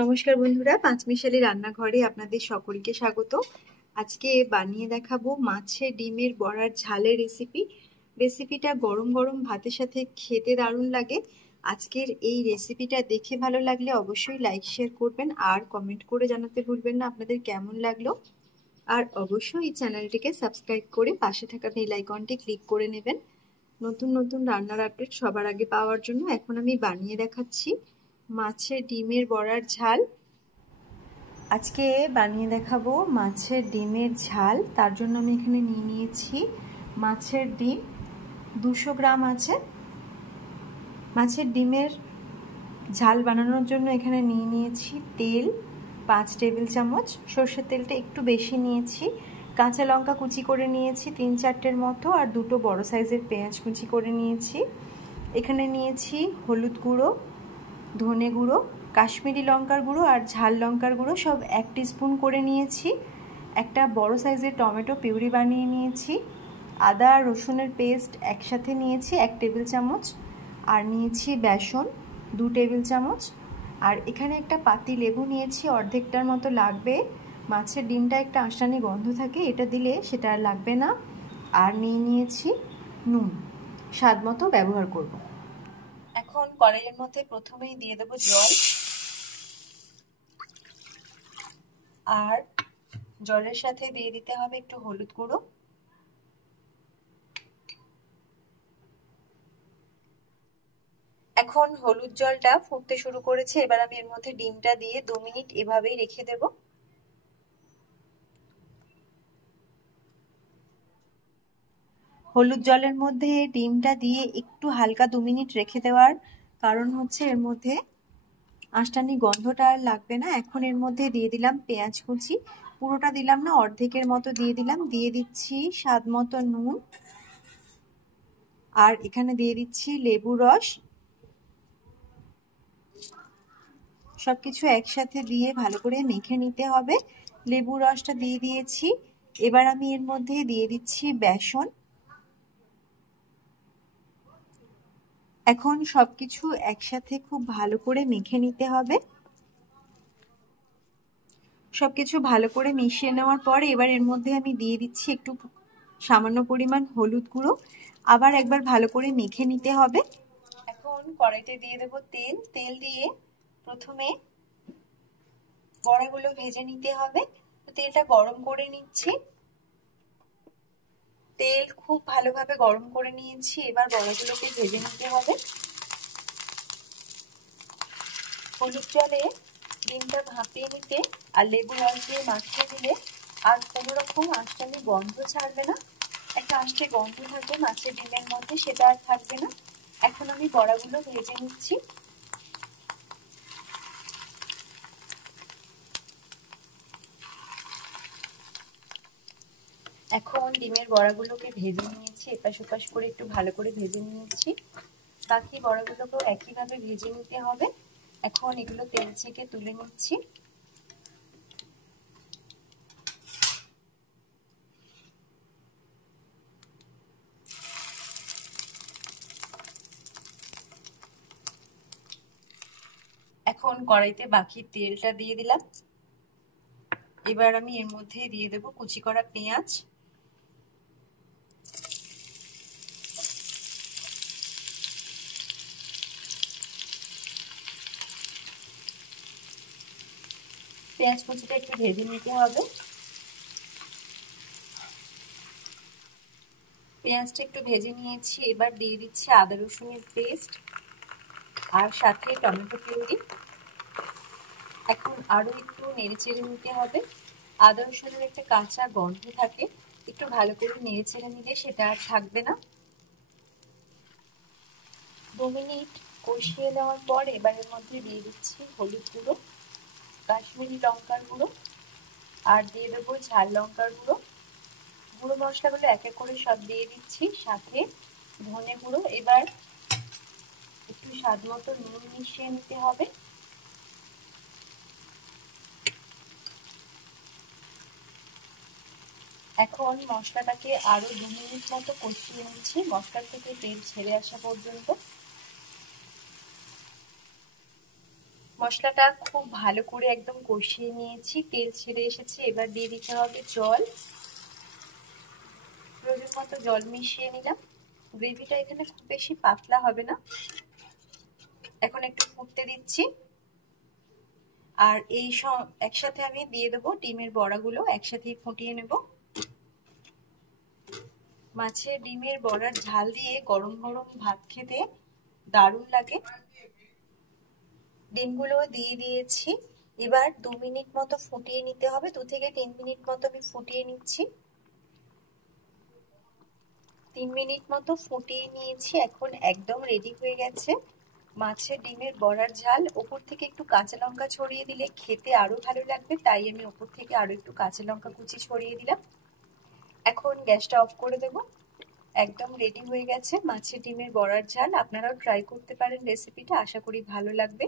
নমস্কার বন্ধুরা, পাঁচমিশালি রান্নাঘরে আপনাদের সকলকে স্বাগত। আজকে বানিয়ে দেখাবো মাছের ডিমের বড়ার ঝালের রেসিপিটা গরম গরম ভাতের সাথে খেতে দারুণ লাগে। আজকের এই রেসিপিটা দেখে ভালো লাগলে অবশ্যই লাইক শেয়ার করবেন আর কমেন্ট করে জানাতে ভুলবেন না আপনাদের কেমন লাগলো। আর অবশ্যই এই চ্যানেলটিকে সাবস্ক্রাইব করে পাশে থাকা বেল আইকনটি ক্লিক করে নেবেন নতুন নতুন রান্নার আপডেট সবার আগে পাওয়ার জন্য। এখন আমি বানিয়ে দেখাচ্ছি মাছের ডিমের বড়ার ঝাল। আজকে বানিয়ে দেখাবো মাছের ডিমের ঝাল। তার জন্য আমি এখানে নিয়ে নিয়েছি মাছের ডিম 200 গ্রাম আছে। মাছের ডিমের ঝাল বানানোর জন্য এখানে নিয়ে নিয়েছি তেল 5 টেবিল চামচ, সর্ষের তেলটা একটু বেশি নিয়েছি। কাঁচা লঙ্কা কুচি করে নিয়েছি 3-4টের মতো, আর 2টো বড় সাইজের পেঁয়াজ কুচি করে নিয়েছি। এখানে নিয়েছি হলুদ গুঁড়ো, ধনে গুঁড়ো, কাশ্মীরি লঙ্কার গুঁড়ো আর ঝাল লঙ্কার গুঁড়ো সব 1 টিস্পুন করে নিয়েছি। একটা বড় সাইজের টমেটো পিউরি বানিয়ে নিয়েছি। আদা আর রসুনের পেস্ট একসাথে নিয়েছি 1 টেবিল চামচ, আর নিয়েছি বেসন 2 টেবিল চামচ। আর এখানে একটা পাতি লেবু নিয়েছি, অর্ধেকটার মতো লাগবে। মাছের ডিমটা একটা আঁশানি গন্ধ থাকে, এটা দিলে সেটা আর লাগবে না। আর নিয়ে নিয়েছি নুন, স্বাদ মতো ব্যবহার করব। এখন কড়াইয়ের মধ্যে প্রথমেই দিয়ে দেবো জল, আর জলের সাথে দিয়ে দিতে হবে একটু হলুদ গুঁড়ো। এখন হলুদ জলটা ফুটতে শুরু করেছে, এবার আমি এর মধ্যে ডিমটা দিয়ে 2 মিনিট এভাবেই রেখে দেব। হলুদ জলের মধ্যে ডিমটা দিয়ে একটু হালকা 2 মিনিট রেখে দেওয়ার কারণ হচ্ছে এর মধ্যে আঁশটানি গন্ধটা আর লাগবে না। এখন এর মধ্যে দিয়ে দিলাম পেঁয়াজ কুচি, পুরোটা দিলাম না, অর্ধেকের মতো দিয়ে দিলাম। দিয়ে দিচ্ছি স্বাদ মতো নুন, আর এখানে দিয়ে দিচ্ছি লেবু রস। সবকিছু একসাথে দিয়ে ভালো করে মেখে নিতে হবে। লেবু রসটা দিয়ে দিয়েছি। এবার আমি এর মধ্যে দিয়ে দিচ্ছি বেসন। এখন সবকিছু একসাথে খুব ভালো করে মেখে নিতে হবে। সবকিছু ভালো করে মিশিয়ে নেওয়ার পরে এবার এর মধ্যে আমি দিয়ে দিচ্ছি একটু সামান্য পরিমাণ হলুদ গুঁড়ো। আবার একবার ভালো করে মেখে নিতে হবে। এখন কড়াইতে দিয়ে দেব তেল। তেল দিয়ে প্রথমে বড়াগুলো ভেজে নিতে হবে। তেলটা গরম করে নিচ্ছি। তেল খুব ভালোভাবে গরম করে নিয়েছি, এবার বড়াগুলোকে ভেজে নিতে হবে। হলুদ জলে ডিমটা ভাপিয়ে নিতে আর লেবু রস দিয়ে মাখিয়ে দিলে আর কোনো রকম আঁশটানি গন্ধ ছাড়বে না। একটা আঁশটে গন্ধ থাকে মাছের ডিমের মধ্যে, সেটা আর থাকবে না। এখন আমি বড়াগুলো ভেজে নিচ্ছি। এখন ডিমের বড়াগুলোকে ভেজে নিয়েছি, এপাশ ওপাশ করে একটু ভালো করে ভেজে নিয়েছি। বাকি বড়াগুলোকেও একইভাবে ভেজে নিতে হবে। এখন এগুলো তেল ছেঁকে তুলে নিচ্ছি। এখন কড়াইতে বাকি তেলটা দিয়ে দিলাম। এবার আমি এর মধ্যে দিয়ে দেব কুচি করা পেঁয়াজ। পেঁয়াজ কুচিটা একটু ভেজে নিতে হবে। পেঁয়াজটা একটু ভেজে নিয়েছি, এবার দিয়ে দিচ্ছি আদা রসুনের পেস্ট আর সাথে টমেটো পিউরি। এখন আরো একটু নেড়েচেড়ে নিতে হবে। আদা রসুনের একটা কাঁচা গন্ধ থাকে, একটু ভালো করে নেড়েচেড়ে নিলে সেটা আর থাকবে না। 2 মিনিট কষিয়ে নেওয়ার পর এবার এর মধ্যে দিয়ে দিচ্ছি হলুদ গুঁড়ো, কাশ্মীরি লঙ্কার গুঁড়ো, আর দিয়ে দেবো ঝাল লঙ্কার গুঁড়ো। গুঁড়ো মশলাগুলো এক এক করে সব দিয়ে দিচ্ছি, সাথে ধনে গুঁড়ো। এবার একটু স্বাদ মতো নুন মিশিয়ে নিতে হবে। এখন মশলাটাকে আরো 2 মিনিট মতো কষিয়ে নিচ্ছি, মশলা থেকে তেল ছেড়ে আসা পর্যন্ত। মশলাটা খুব ভালো করে একদম কষিয়ে নিয়েছি, তেল ছেড়ে এসেছে। এবার দিয়ে দিতে হবে জল, প্রয়োজন মতো জল মিশিয়ে নিলাম। গ্রেভিটা এখানে খুব বেশি পাতলা হবে না। এখন একটু ফুটতে দিচ্ছি। আর এই সব একসাথে আমি দিয়ে দেবো ডিমের বড়াগুলো, একসাথেই ফুটিয়ে নেব। মাছের ডিমের বড়ার ঝাল দিয়ে গরম গরম ভাত খেতে দারুণ লাগে। ডিমগুলো দিয়ে দিয়েছি। এবার 2 মিনিট মতো ফুটিয়ে নিতে হবে, 2 থেকে 3 মিনিট মতো আমি ফুটিয়ে নিচ্ছি। 3 মিনিট মতো ফুটিয়ে নিয়েছি, এখন একদম রেডি হয়ে গেছে মাছের ডিমের বড়ার ঝাল। ওপর থেকে একটু কাঁচা লঙ্কা ছড়িয়ে দিলে খেতে আরো ভালো লাগবে, তাই আমি ওপর থেকে আরো একটু কাঁচা লঙ্কা কুচি ছড়িয়ে দিলাম। এখন গ্যাসটা অফ করে দেব। একদম রেডি হয়ে গেছে মাছের ডিমের বড়ার ঝাল। আপনারাও ট্রাই করতে পারেন রেসিপিটা, আশা করি ভালো লাগবে।